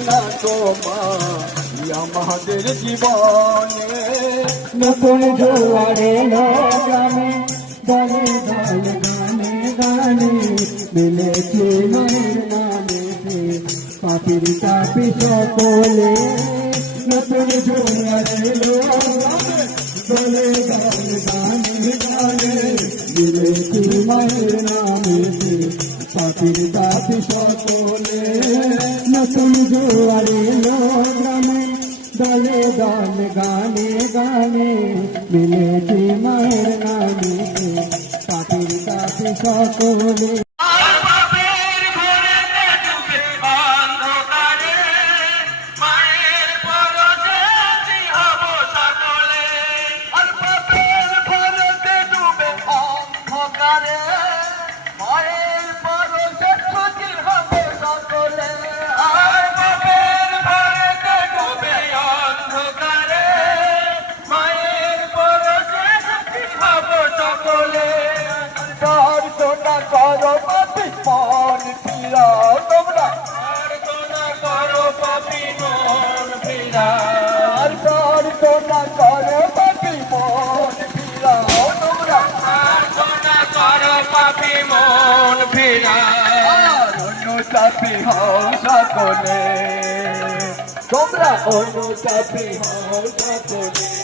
না তোমার আমাদের জীবনে নতুন জোয়ারে গ্রামে দলে দলে গানে গানে মিলেছে মায়ের নামেতে পাখির কাপি সকলে নতুন জোয়ারে দলে দলে গানে গানে মিলেছে মায়ের নামেতে পাখির কাপি সকলে নতুন জোয়ারে গ্রামে দলে দলে গানে গানে মিলেছে মায়ের নামে পাখির কাছে সকলে করো পাপি মন ফিরা তোমরা প্রার্থনা করো পাপি মন ফিরা প্রার্থনা করো পাপি মন ফিরা তোমরা প্রার্থনা করো পাপি মন ফিরা অনুতাপী হও সকলে তোমরা অনুতাপী হও সকলে।